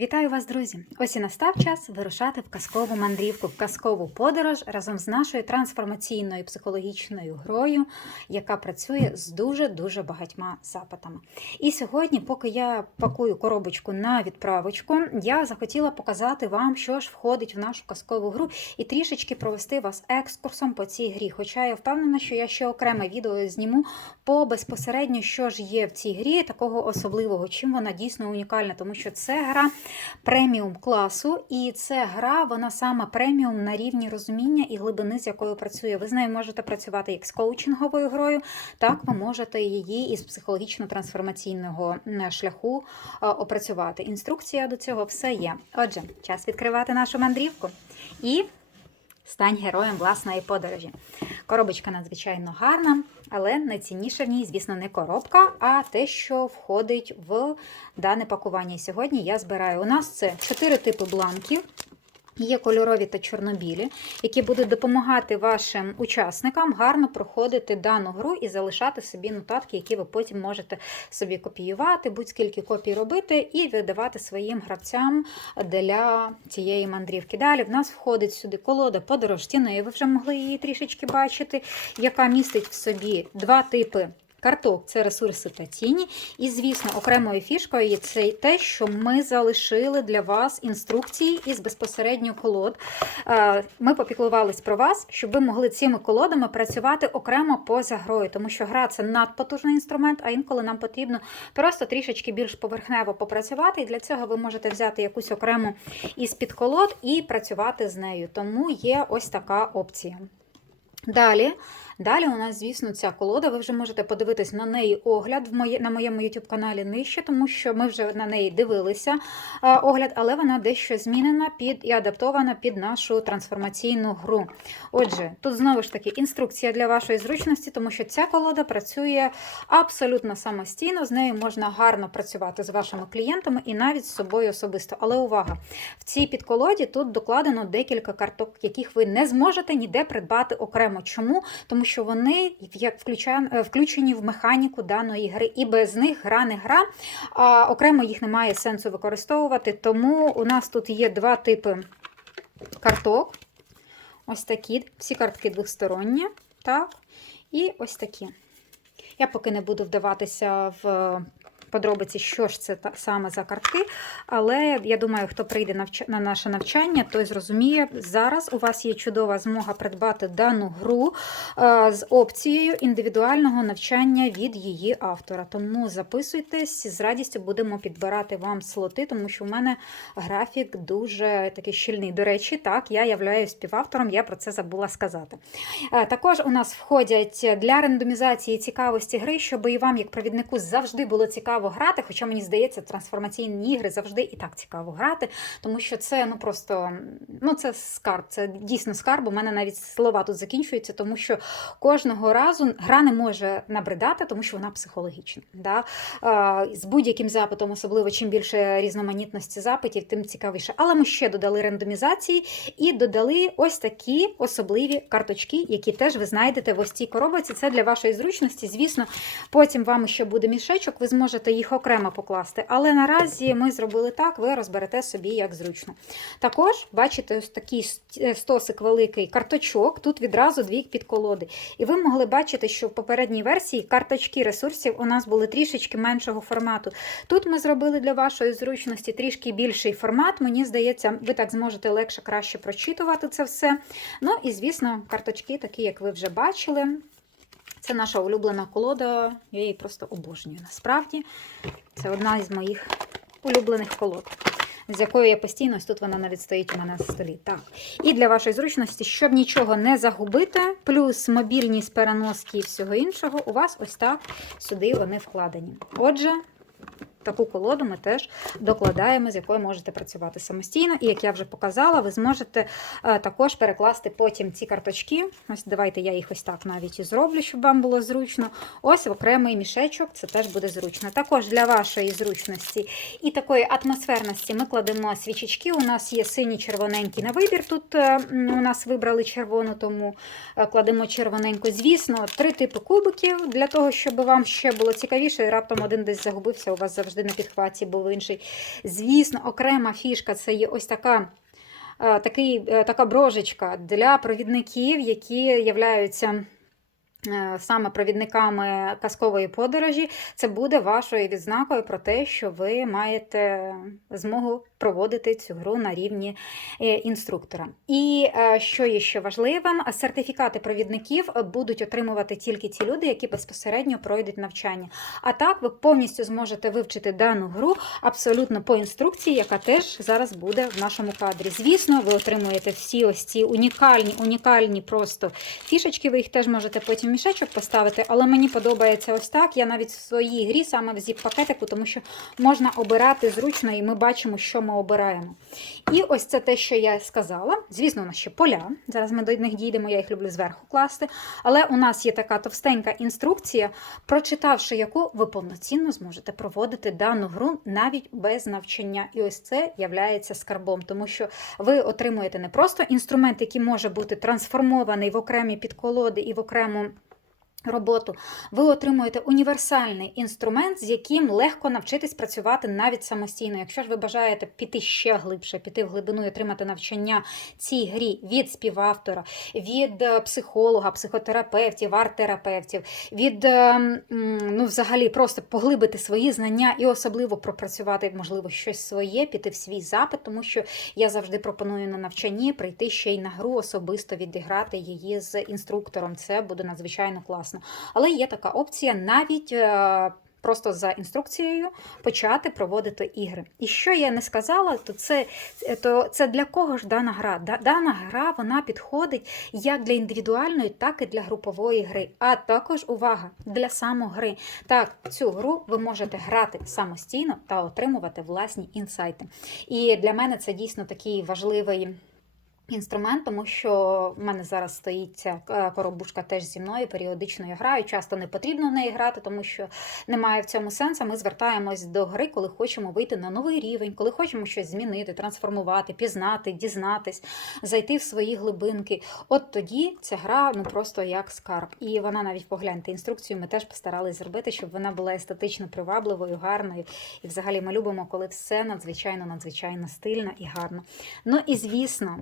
Вітаю вас, друзі! Ось і настав час вирушати в казкову мандрівку, в казкову подорож разом з нашою трансформаційною психологічною грою, яка працює з дуже-дуже багатьма запитами. І сьогодні, поки я пакую коробочку на відправочку, я захотіла показати вам, що ж входить в нашу казкову гру, і трішечки провести вас екскурсом по цій грі. Хоча я впевнена, що я ще окреме відео зніму по безпосередньо, що ж є в цій грі, такого особливого, чим вона дійсно унікальна, тому що це гра преміум класу, і це гра, вона сама преміум на рівні розуміння і глибини, з якою працює. Ви з нею можете працювати як з коучинговою грою, так ви можете її із психологічно-трансформаційного шляху е, опрацювати. Інструкція до цього все є. Отже, час відкривати нашу мандрівку і стань героєм власної подорожі. Коробочка надзвичайно гарна, але найцінніше в ній, звісно, не коробка, а те, що входить в дане пакування. Сьогодні я збираю. У нас це чотири типи бланків. Є кольорові та чорнобілі, які будуть допомагати вашим учасникам гарно проходити дану гру і залишати собі нотатки, які ви потім можете собі копіювати, будь-скільки копій робити, і видавати своїм гравцям для цієї мандрівки. Далі в нас входить сюди колода подорож стіною. Ви вже могли її трішечки бачити, яка містить в собі два типи. Карток це ресурси та тіні. І, звісно, окремою фішкою є це те, що ми залишили для вас інструкції із безпосередньо колод. Е, Ми попіклувались про вас, щоб ви могли цими колодами працювати окремо поза грою, тому що гра це надпотужний інструмент, а інколи нам потрібно просто трішечки більш поверхнево попрацювати. І для цього ви можете взяти якусь окрему із під колод і працювати з нею. Тому є ось така опція. Далі. Далі у нас, звісно, ця колода. Ви вже можете подивитись на неї огляд в моє, на моєму YouTube каналі нижче, тому що ми вже на неї дивилися огляд, але вона дещо змінена під і адаптована під нашу трансформаційну гру. Отже, тут знову ж таки інструкція для вашої зручності, тому що ця колода працює абсолютно самостійно. З нею можна гарно працювати з вашими клієнтами і навіть з собою особисто. Але увага! В цій підколоді тут докладено декілька карток, яких ви не зможете ніде придбати окремо. Чому? Тому що вони е, включені в механіку даної гри, і без них гра не гра. А окремо їх немає сенсу використовувати. Тому у нас тут є два типи карток. Ось такі, всі картки двосторонні. Так, і ось такі. Я поки не буду вдаватися в подробиці, що ж це саме за картки, але я думаю, хто прийде на наше навчання, той зрозуміє, зараз у вас є чудова змога придбати дану гру з опцією індивідуального навчання від її автора. Тому записуйтесь, з радістю будемо підбирати вам слоти, тому що в мене графік дуже такий щільний. До речі, так, я являюсь співавтором, я про це забула сказати. Е, Також у нас входять для рандомізації цікавості гри, щоб і вам, як провіднику, завжди було цікаво грати. Хоча мені здається, трансформаційні ігри завжди і так цікаво грати, тому що це ну просто ну це скарб, це дійсно скарб. У мене навіть слова тут закінчуються, тому що кожного разу гра не може набридати, тому що вона психологічна. Да? З будь-яким запитом, особливо чим більше різноманітності запитів, тим цікавіше. Але ми ще додали рандомізації і додали ось такі особливі карточки, які теж ви знайдете в ось цій коробці. Це для вашої зручності. Звісно, потім вам ще буде мішечок, ви зможете їх окремо покласти. Але наразі ми зробили так, ви розберете собі як зручно. Також, бачите, ось такий стосик великий карточок, тут відразу дві підколоди. І ви могли бачити, що в попередній версії карточки ресурсів у нас були трішечки меншого формату. Тут ми зробили для вашої зручності трішки більший формат. Мені здається, ви так зможете легше краще прочитувати це все. Ну і, звісно, карточки, такі, як ви вже бачили. Це наша улюблена колода, я її просто обожнюю. Насправді, це одна із моїх улюблених колод, з якою я постійно, тут вона навіть стоїть у мене на столі. Так. І для вашої зручності, щоб нічого не загубити, плюс мобільність переноски і всього іншого, у вас ось так сюди вони вкладені. Отже, таку колоду ми теж докладаємо, з якою можете працювати самостійно. І як я вже показала, ви зможете е, також перекласти потім ці карточки. Ось давайте я їх ось так навіть і зроблю, щоб вам було зручно. Ось окремий мішечок, це теж буде зручно. Також для вашої зручності і такої атмосферності ми кладемо свічечки. У нас є сині червоненькі на вибір. Тут е, у нас вибрали червону, тому е, кладемо червоненьку. Звісно, три типи кубиків для того, щоб вам ще було цікавіше. і Раптом один десь загубився, у вас завжди завжди на підхваті був інший. Звісно, окрема фішка це є ось така. е, Такий, е, така брожечка для провідників, які являються е, саме провідниками казкової подорожі, це буде вашою відзнакою про те, що ви маєте змогу проводити цю гру на рівні е, інструктора. І е, що є ще важливим, сертифікати провідників будуть отримувати тільки ті люди, які безпосередньо пройдуть навчання. А так ви повністю зможете вивчити дану гру абсолютно по інструкції, яка теж зараз буде в нашому кадрі. Звісно, ви отримуєте всі ось ці унікальні, унікальні просто фішечки. Ви їх теж можете потім мішечок поставити, але мені подобається ось так. Я навіть в своїй грі саме в зіп-пакетику, тому що можна обирати зручно, і ми бачимо, що ми обираємо. І ось це те, що я сказала. Звісно, у нас ще поля. Зараз ми до них дійдемо, я їх люблю зверху класти. Але у нас є така товстенька інструкція, прочитавши яку ви повноцінно зможете проводити дану гру навіть без навчання. І ось це являється скарбом, тому що ви отримуєте не просто інструмент, який може бути трансформований в окремі підколоди і в окрему. Роботу ви отримуєте універсальний інструмент, з яким легко навчитись працювати навіть самостійно. Якщо ж ви бажаєте піти ще глибше, піти в глибину і отримати навчання цій грі від співавтора, від е, психолога, психотерапевтів, арт-терапевтів, від е, ну, взагалі просто поглибити свої знання і особливо пропрацювати, можливо, щось своє, піти в свій запит, тому що я завжди пропоную на навчанні прийти ще й на гру особисто відіграти її з інструктором. Це буде надзвичайно класно. Але є така опція навіть. е, Просто за інструкцією почати проводити ігри. І що я не сказала, то це, то це для кого ж дана гра? Дана гра вона підходить як для індивідуальної, так і для групової гри. А також увага для самогри. Так, цю гру ви можете грати самостійно та отримувати власні інсайти. І для мене це дійсно такий важливий. Інструмент, тому що в мене зараз стоїть ця е, коробушка теж зі мною, періодично я граю. Часто не потрібно в неї грати, тому що немає в цьому сенсу. Ми звертаємось до гри, коли хочемо вийти на новий рівень, коли хочемо щось змінити, трансформувати, пізнати, дізнатись, зайти в свої глибинки. От тоді ця гра ну просто як скарб. І вона навіть погляньте інструкцію. Ми теж постарались зробити, щоб вона була естетично привабливою, гарною. І взагалі ми любимо, коли все надзвичайно, надзвичайно стильно і гарно. Ну і звісно.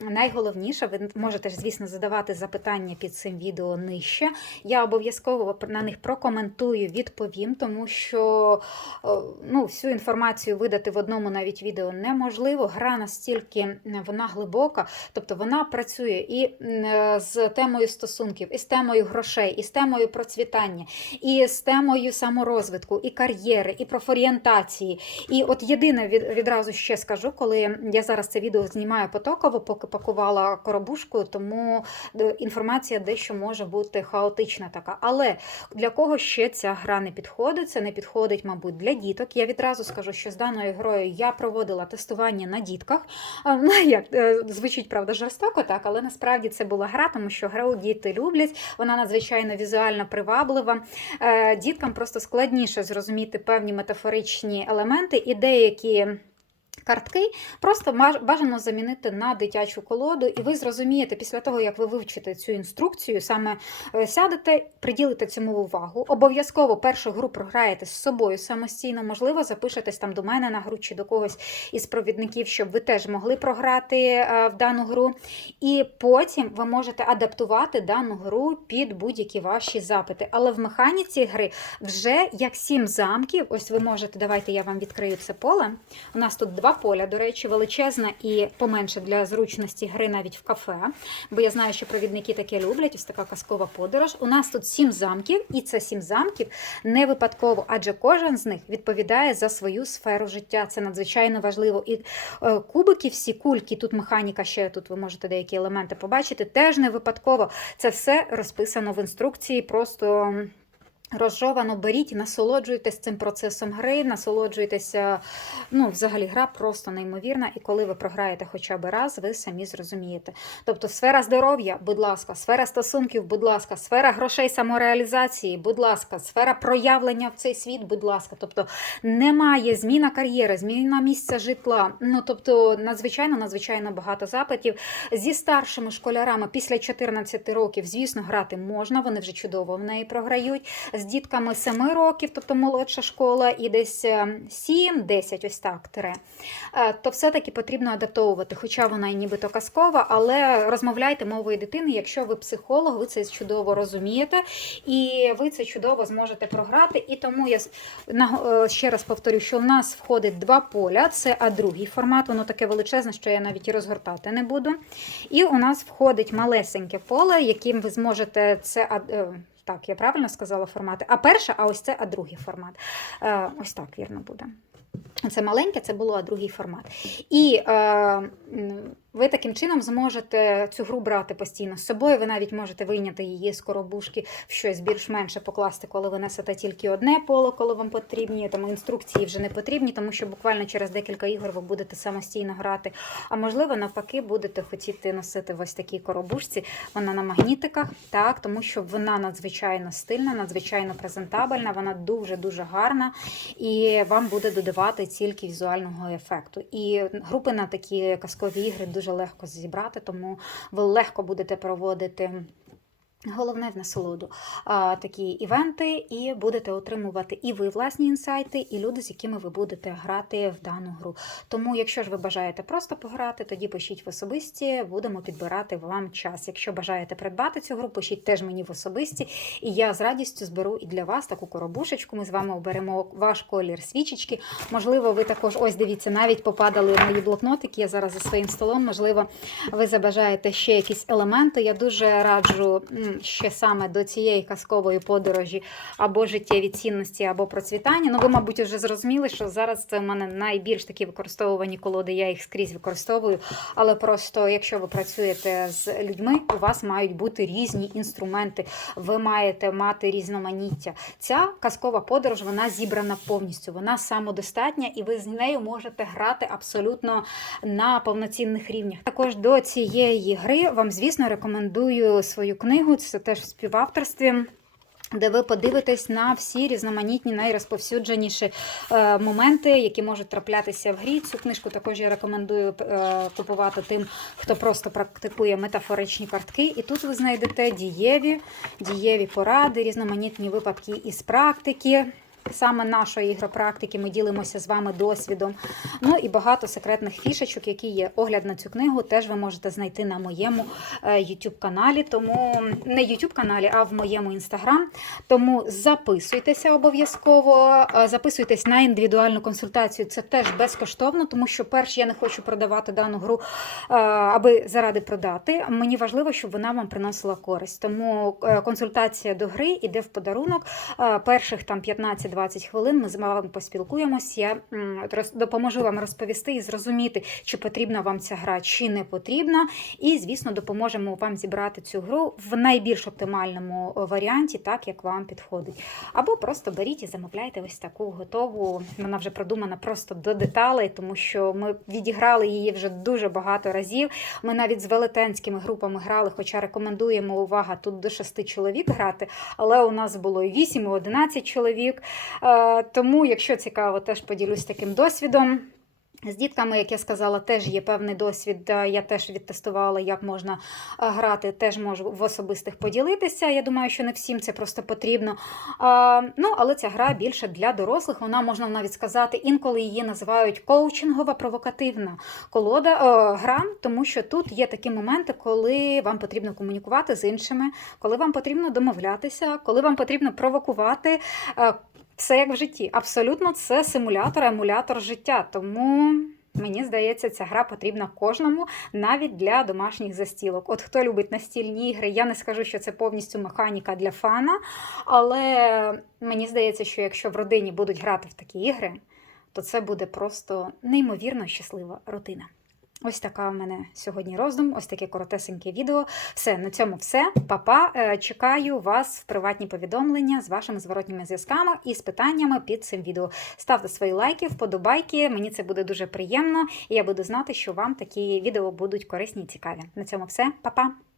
Найголовніше, ви можете звісно, задавати запитання під цим відео нижче. Я обов'язково на них прокоментую, відповім, тому що е, ну, всю інформацію видати в одному навіть відео неможливо. Гра настільки вона глибока, тобто вона працює і е, з темою стосунків, і з темою грошей, і з темою процвітання, і з темою саморозвитку, і кар'єри, і профорієнтації. І от єдине відразу ще скажу, коли я зараз це відео знімаю потоково, поки пакувала коробушку, тому е, інформація дещо може бути хаотична така. Але для кого ще ця гра не підходить? Це не підходить, мабуть, для діток. Я відразу скажу, що з даною грою я проводила тестування на дітках. Ну, як е, звучить, правда, жорстоко, так, але насправді це була гра, тому що гру діти люблять, вона надзвичайно візуально приваблива. Е, Діткам просто складніше зрозуміти певні метафоричні елементи і деякі. Картки просто бажано замінити на дитячу колоду, і ви зрозумієте після того, як ви вивчите цю інструкцію, саме е, сядете, приділите цьому увагу. Обов'язково першу гру програєте з собою самостійно, можливо, запишетесь там до мене на гру чи до когось із провідників, щоб ви теж могли програти е, в дану гру. І потім ви можете адаптувати дану гру під будь-які ваші запити. Але в механіці гри вже як сім замків. Ось ви можете, давайте я вам відкрию це поле. У нас тут два поля, до речі, величезне і поменше для зручності гри навіть в кафе. Бо я знаю, що провідники таке люблять. Ось така казкова подорож. У нас тут сім замків, і це сім замків не випадково, адже кожен з них відповідає за свою сферу життя. Це надзвичайно важливо. І е, кубики, всі кульки, тут механіка ще тут ви можете деякі елементи побачити. Теж не випадково. Це все розписано в інструкції. Просто. Розжовано беріть насолоджуйтесь цим процесом гри, насолоджуйтеся. Ну, взагалі, гра просто неймовірна, і коли ви програєте хоча б раз, ви самі зрозумієте. Тобто, сфера здоров'я, будь ласка, сфера стосунків, будь ласка, сфера грошей самореалізації, будь ласка, сфера проявлення в цей світ, будь ласка. Тобто немає зміна кар'єри, зміна місця житла. Ну тобто, надзвичайно, надзвичайно багато запитів. Зі старшими школярами після 14 років, звісно, грати можна, вони вже чудово в неї програють. З дітками 7 років, тобто молодша школа, і десь 7-10, ось так тире, е, то все-таки потрібно адаптовувати, хоча вона і нібито казкова, але розмовляйте мовою дитини, якщо ви психолог, ви це чудово розумієте, і ви це чудово зможете програти. І тому я е, ще раз повторю, що в нас входить два поля. Це А2 формат, воно таке величезне, що я навіть і розгортати не буду. І у нас входить малесеньке поле, яким ви зможете це. Так, я правильно сказала формати. А перше, а ось це а другий формат. Е, ось так вірно буде. Це маленьке, це було другий формат. І е, ви таким чином зможете цю гру брати постійно з собою. Ви навіть можете вийняти її з коробушки в щось більш-менше покласти, коли ви несете тільки одне поло, коли вам потрібні. Тому інструкції вже не потрібні, тому що буквально через декілька ігор ви будете самостійно грати. А можливо, навпаки, будете хотіти носити ось такій коробушці. Вона на магнітиках, так, тому що вона надзвичайно стильна, надзвичайно презентабельна, вона дуже-дуже гарна і вам буде додавати тільки візуального ефекту. І групи на такі казкові ігри дуже легко зібрати, тому ви легко будете проводити. Головне в насолоду такі івенти, і будете отримувати і ви власні інсайти, і люди, з якими ви будете грати в дану гру. Тому, якщо ж ви бажаєте просто пограти, тоді пишіть в особисті, будемо підбирати вам час. Якщо бажаєте придбати цю гру, пишіть теж мені в особисті, і я з радістю зберу і для вас таку коробушечку. Ми з вами оберемо ваш колір свічечки. Можливо, ви також ось дивіться, навіть попадали в мої блокнотики. Я зараз за своїм столом. Можливо, ви забажаєте ще якісь елементи. Я дуже раджу ще саме до цієї казкової подорожі або життєві цінності, або процвітання. Ну, ви, мабуть, вже зрозуміли, що зараз це в мене найбільш такі використовувані колоди. Я їх скрізь використовую. Але просто, якщо ви працюєте з людьми, у вас мають бути різні інструменти. Ви маєте мати різноманіття. Ця казкова подорож вона зібрана повністю. Вона самодостатня, і ви з нею можете грати абсолютно на повноцінних рівнях. Також до цієї гри вам, звісно, рекомендую свою книгу. Це теж в співавторстві. Де ви подивитесь на всі різноманітні найрозповсюдженіші е, моменти, які можуть траплятися в грі. Цю книжку також я рекомендую е, купувати тим, хто просто практикує метафоричні картки. І тут ви знайдете дієві, дієві поради, різноманітні випадки із практики. Саме нашої ігропрактики ми ділимося з вами досвідом. Ну і багато секретних фішечок, які є. Огляд на цю книгу теж ви можете знайти на моєму е, YouTube каналі. Тому не YouTube каналі, а в моєму інстаграм. Тому записуйтеся обов'язково, е, записуйтесь на індивідуальну консультацію. Це теж безкоштовно, тому що перш я не хочу продавати дану гру, е, аби заради продати. Мені важливо, щоб вона вам приносила користь. Тому консультація до гри іде в подарунок. Перших там 15-20 хвилин ми з вами поспілкуємось. Я допоможу вам розповісти і зрозуміти, чи потрібна вам ця гра, чи не потрібна. І, звісно, допоможемо вам зібрати цю гру в найбільш оптимальному е, варіанті, так як вам підходить. Або просто беріть і замовляйте ось таку готову. Вона вже продумана просто до деталей, тому що ми відіграли її вже дуже багато разів. Ми навіть з велетенськими групами грали, хоча рекомендуємо увага тут до 6 чоловік грати. Але у нас було і 8, і 11 чоловік. Е, Тому, якщо цікаво, теж поділюсь таким досвідом. З дітками, як я сказала, теж є певний досвід. Е, Я теж відтестувала, як можна е, грати, теж можу в особистих поділитися. Я думаю, що не всім це просто потрібно. А, ну, але ця гра більше для дорослих. Вона можна навіть сказати, інколи її називають коучингова провокативна колода е, гра, тому що тут є такі моменти, коли вам потрібно комунікувати з іншими, коли вам потрібно домовлятися, коли вам потрібно провокувати. Все як в житті. Абсолютно це симулятор, емулятор життя. Тому мені здається, ця гра потрібна кожному, навіть для домашніх застілок. От хто любить настільні ігри, я не скажу, що це повністю механіка для фана, але мені здається, що якщо в родині будуть грати в такі ігри, то це буде просто неймовірно щаслива родина. Ось така в мене сьогодні роздум, ось таке коротесеньке відео. Все, на цьому все. Па-па. Е, Чекаю вас в приватні повідомлення з вашими зворотніми зв'язками і з питаннями під цим відео. Ставте свої лайки, вподобайки. Мені це буде дуже приємно, і я буду знати, що вам такі відео будуть корисні і цікаві. На цьому все, Па-па!